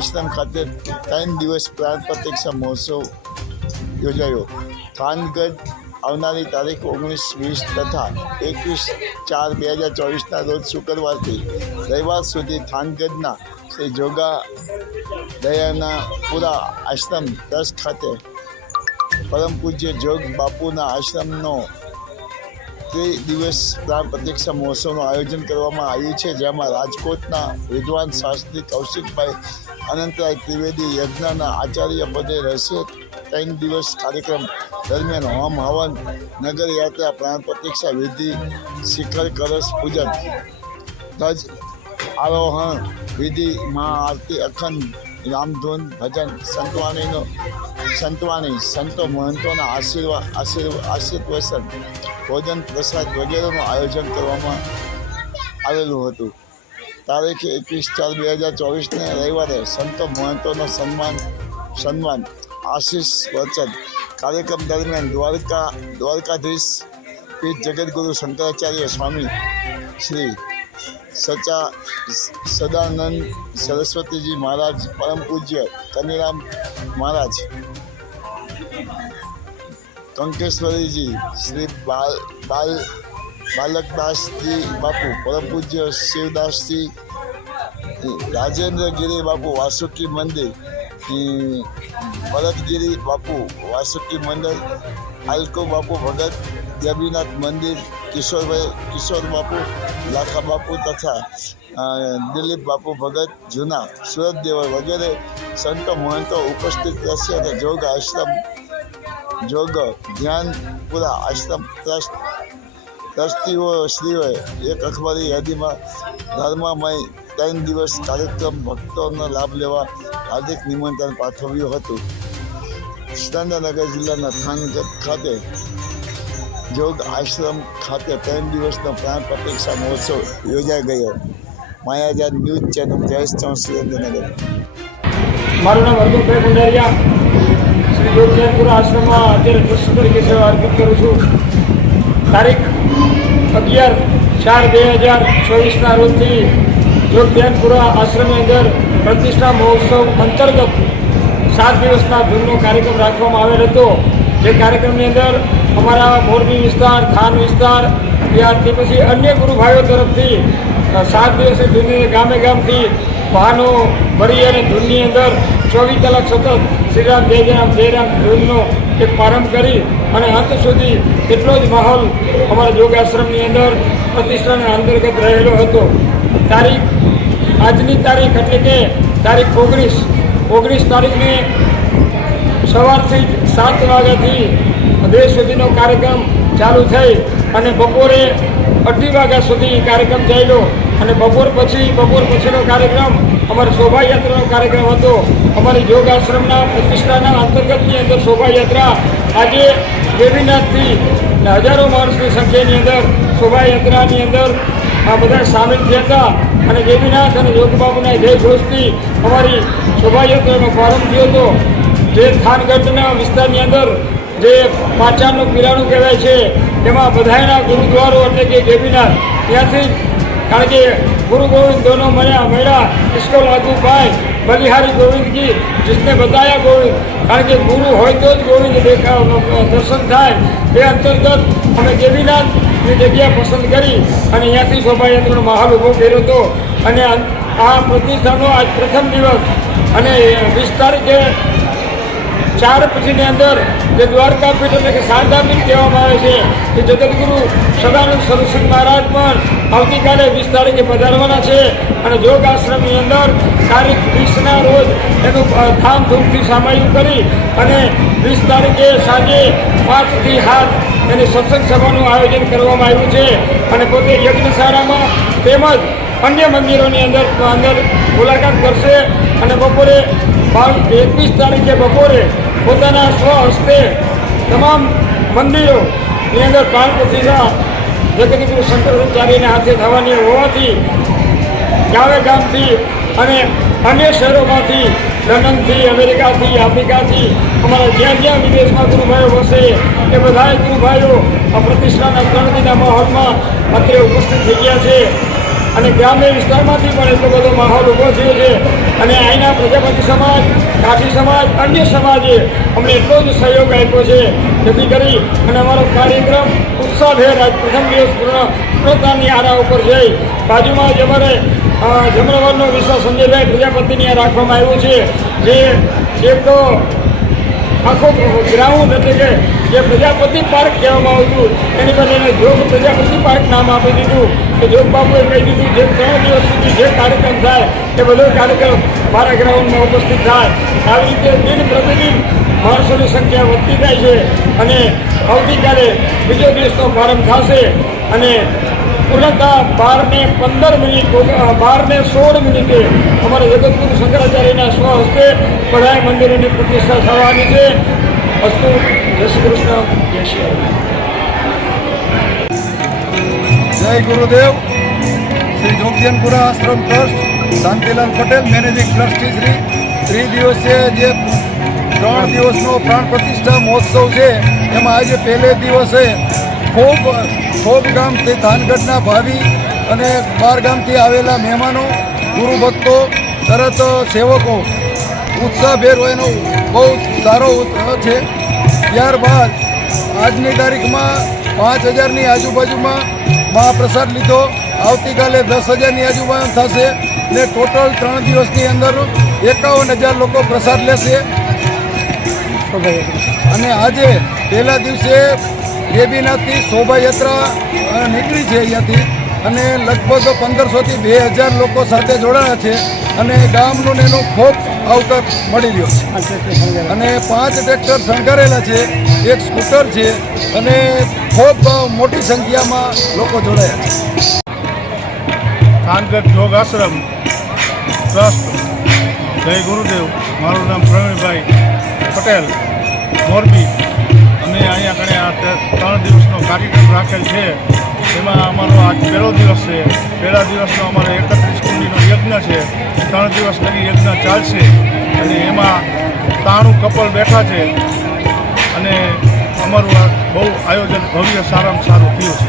આશ્રમ ખાતે ત્રણ દિવસ પ્રાણ પ્રતિક્ષા મહોત્સવ યોજાયો. થાનગઢ આવનારી તારીખ ઓગણીસ, વીસ તથા એકવીસ ચાર બે હજાર ચોવીસના રોજ શુક્રવારથી રવિવાર સુધી થાનગઢના શ્રી જોગા દયાના પુરા આશ્રમ ટ્રસ્ટ ખાતે પરમ પૂજ્ય જોગ બાપુના આશ્રમનો ત્રિ દિવસ પ્રાણ પ્રતિક્ષા મહોત્સવનું આયોજન કરવામાં આવ્યું છે, જેમાં રાજકોટના વિદ્વાન શાસ્ત્રી કૌશિકભાઈ અનંતરાય ત્રિવેદી યજ્ઞના આચાર્ય પદે રહેશે. ત્રણ દિવસ કાર્યક્રમ દરમિયાન હોમ હવન નગર યાત્રા પ્રાણ પ્રતિક્ષા વિધિ શિખર કળશ પૂજન ધ્વજ આરોહણ વિધિ મહાઆરતી અખંડ રામધૂન ભજન સંતવાણીનો સંતવાણી સંતો મહંતોના આશીર્વાદ આશીર્વાદ આશીર્વચન ભોજન પ્રસાદ વગેરેનું આયોજન કરવામાં આવેલું હતું. તારીખ એકવીસ ચાર બે હજાર ચોવીસને રવિવારે સંતો મહંતોનો સન્માન સન્માન, આશીષ વચન કાર્યક્રમ દરમિયાન દ્વારકા, દ્વારકાધીશ પીઠ જગતગુરુ શંકરાચાર્ય સ્વામી શ્રી સચા, સદાનંદ સરસ્વતીજી મહારાજ પરમ પૂજ્ય કનીરામ મહારાજ કંકેશ્વરીજી, શ્રી બાલ બાલ, બાલકદાસજી બાપુ, પરમ પૂજ્ય શિવદાસજી, રાજેન્દ્રગીરી બાપુ, વાસુકી મંદિર, ભરતગીરી બાપુ, વાસુકી મંદિર, આલકો બાપુ, ભગત દેવીનાથ મંદિર, કિશોરભાઈ, કિશોર બાપુ, લાખા બાપુ તથા દિલીપ બાપુ, ભગત જૂના સુરત દેવર વગેરે સંતો, મહંતો ઉપસ્થિત રહેશે અને જોગ આશ્રમ જોગ જ્ઞાનપુરા આશ્રમ ટ્રસ્ટ, ટ્રસ્ટીઓ શ્રીઓએ એક અખબારી યાદીમાં, ધર્મમય ત્રણ દિવસ કાર્યક્રમ ભક્તોનો લાભ લેવા હાર્દિક નિમંત્રણ પાઠવ્યું હતું. સુરેન્દ્રનગર જિલ્લાના થાનગઢ ખાતે જોગ આશ્રમ ખાતે ત્રણ દિવસનો પ્રાણ પ્રતિક્ષા મહોત્સવ યોજાઈ ગયો. માયાજાત ન્યૂઝ ચેનલ, જયેશ ચૌ સુરેન્દ્રનગર. મારું નામ હરગુભાઈ ભંડારિયા શ્રી યોગજયપુરા આશ્રમમાં અત્યારે ટ્રસ્ટ તરીકે સેવા અર્પિત કરું છું. તારીખ અગિયાર ચાર બે હજાર ચોવીસના રોજથી યોગધ્યાનપુરા આશ્રમની અંદર પ્રતિષ્ઠા મહોત્સવ અંતર્ગત સાત દિવસના ધૂનનો કાર્યક્રમ રાખવામાં આવેલ હતો. જે કાર્યક્રમની અંદર અમારા મોરબી વિસ્તાર ખાન વિસ્તાર, ત્યારથી પછી અન્ય ગુરુભાઈઓ તરફથી સાત દિવસે ધૂનની ગામે ગામથી વાહનો ભરી અને ધૂનની અંદર ચોવીસ કલાક સતત શ્રીરામ, જય જય રામ જય રામ, ધૂનનો એક પ્રારંભ કરી અને અંત સુધી એટલો જ માહોલ અમારા યોગાશ્રમની અંદર પ્રતિષ્ઠાના અંતર્ગત રહેલો હતો. તારીખ, આજની તારીખ એટલે કે તારીખ ઓગણીસ. ઓગણીસ તારીખને સવારથી સાત વાગ્યાથી દેશ સુધીનો કાર્યક્રમ ચાલુ થઈ અને બપોરે અઢી વાગ્યા સુધી કાર્યક્રમ ચાલ્યો. અને બપોર પછી, બપોર પછીનો કાર્યક્રમ, અમારો શોભાયાત્રાનો કાર્યક્રમ હતો. અમારી યોગ આશ્રમના પ્રતિષ્ઠાના અંતર્ગતની અંદર શોભાયાત્રા, આજે દેવીનાથથી હજારો માણસની સંખ્યાની અંદર શોભાયાત્રાની અંદર આ બધા સામેલ થયા હતા. અને દેવીનાથ અને યોગબાબુના જય ઘોષથી અમારી શોભાયાત્રાનો પ્રારંભ થયો હતો. જે થાનગઢના વિસ્તારની અંદર જે પાચારનું પીરાણું કહેવાય છે, એમાં બધાયના ગુરુદ્વારો એટલે કે દેવીનાથ ત્યાંથી કારણ કે ગુરુ ગોવિંદ દોનો મળ્યા મળ્યા इसको लागू पाए बलिहारी गोविंद की जिसने बताया गोविंद કારણ કે ગુરુ હોય તો જ ગોવિંદ દેખા દર્શન થાય એ અંતર્ગત અમે ગેબીનાથની જગ્યા પસંદ કરી અને અહીંયાથી શોભાયાત્રાનો માહોલ ઊભો કર્યો હતો અને આ પ્રતિષ્ઠાનો આજ પ્રથમ દિવસ અને વીસ તારીખે ચાર પછીની અંદર જે દ્વારકા પીઠ એટલે કે શારદા પીઠ કહેવામાં આવે છે, કે જગતગુરુ સદાનંદ સરસ્વતી મહારાજ પણ આવતીકાલે વીસ તારીખે પધારવાના છે. અને યોગ આશ્રમની અંદર તારીખ વીસના રોજ એનું ધામધૂમથી સામાયિક કરી અને વીસ તારીખે સાંજે પાંચથી હાથ એની સત્સંગ સભાનું આયોજન કરવામાં આવ્યું છે. અને પોતે યજ્ઞશાળામાં તેમજ અન્ય મંદિરોની અંદર અંદર મુલાકાત કરશે. અને બપોરે એકવીસ તારીખે બપોરે પોતાના સ્વ હસ્તે તમામ મંદિરોની અંદર પ્રાણ પ્રતિષ્ઠા જગતગુરુ શંકરાચાર્યના હાથે થવાની હોવાથી ગાવે ગામથી અને અન્ય શહેરોમાંથી લંડનથી, અમેરિકાથી, આફ્રિકાથી અમારા જ્યાં જ્યાં વિદેશમાં ગુરુભાઈઓ વસે એ બધાય ગુરુભાઈઓ આ પ્રતિષ્ઠાના ત્રણ દિના માહોલમાં અત્યારે ઉપસ્થિત થઈ ગયા છે. અને ગ્રામ્ય વિસ્તારમાંથી પણ એટલો બધો માહોલ ઊભો થયો છે. અને અહીંના પ્રજાપતિ સમાજ કાઠી સમાજ, અન્ય સમાજે અમને એટલો જ સહયોગ આપ્યો છે. જેથી કરી અને અમારો કાર્યક્રમ ઉત્સાહભેર આજ પ્રથમ દિવસ પૂર્ણ પૂર્ણતાની આરા ઉપર જઈ બાજુમાં જ અમારે વિશ્વાસ વિશ્વ સંજયભાઈ પ્રજાપતિની રાખવામાં આવ્યો છે. જે એક તો આખો ગ્રાઉન્ડ એટલે કે જે પ્રજાપતિ પાર્ક કહેવામાં આવતું એની બદલે એને જોગ પ્રજાપતિ પાર્ક નામ આપી દીધું. કે જોગબાબુએ કહી દીધું, જે ત્રણ દિવસ સુધી જે કાર્યક્રમ થાય, એ બધો કાર્યક્રમ મારા ગ્રાઉન્ડમાં ઉપસ્થિત થાય. આવી રીતે દિન પ્રતિદિન માણસોની સંખ્યા વધતી જાય છે અને આવતીકાલે બીજો દિવસનો પ્રારંભ થશે અને પૂર્ણતા બાર ને પંદર મિનિટ બાર ને સોળ મિનિટે અમારા જગતગુરુ શંકરાચાર્યના સ્વ હસ્તે બધા મંદિરોની પ્રતિષ્ઠા થવાની છે. અસ્તુ, જય શ્રી કૃષ્ણ શ્રી જય Gurudev. Shri Jogjanpura ashram trust, Shantilal Patel, managing trustee Shri. ત્રિદિવસીય જે ત્રણ દિવસનો પ્રાણ પ્રતિષ્ઠા મહોત્સવ છે, એમાં આજે પહેલે દિવસે ખૂબ ખૂબ ગામથી થાનગઢના ભાવિ અને બાર ગામથી આવેલા મહેમાનો ગુરુ ભક્તો તરત સેવકો ઉત્સાહભેર એનો બહુ સારો છે. ત્યારબાદ આજની તારીખમાં પાંચ હજારની આજુબાજુમાં મહાપ્રસાદ લીધો. આવતીકાલે દસ હજારની આજુબાજુ થશે ને ટોટલ ત્રણ દિવસની અંદર એકાવન હજાર લોકો પ્રસાદ લેશે. અને આજે પહેલા દિવસે દેવીનાથથી શોભાયાત્રા નીકળી છે અહીંયાથી. અને લગભગ પંદરસોથી બે હજાર લોકો સાથે જોડાયા છે અને ગામનું એનો ખૂબ અવતર મળી રહ્યો છે. અને પાંચ ટ્રેક્ટર શણગારેલા છે એક સ્કૂટર છે અને ખૂબ મોટી સંખ્યામાં લોકો જોડાયા છે. થાનગઢ યોગ આશ્રમ ટ્રસ્ટ જય ગુરુદેવ મારું નામ પ્રવીણભાઈ પટેલ મોરબી. અમે અહીંયા આગળ આ ત્રણ દિવસનો કાર્યક્રમ રાખેલ છે. એમાં અમારો આજ પહેલો દિવસ છે. પહેલા દિવસનો અમારો એકત્રીસ કુંડીનો યજ્ઞ છે. ત્રણ દિવસ લગી યજ્ઞ ચાલશે. અને એમાં તાણું કપલ બેઠા છે. અને અમારું બહુ આયોજન ભવ્ય, સારામાં સારું થયું છે.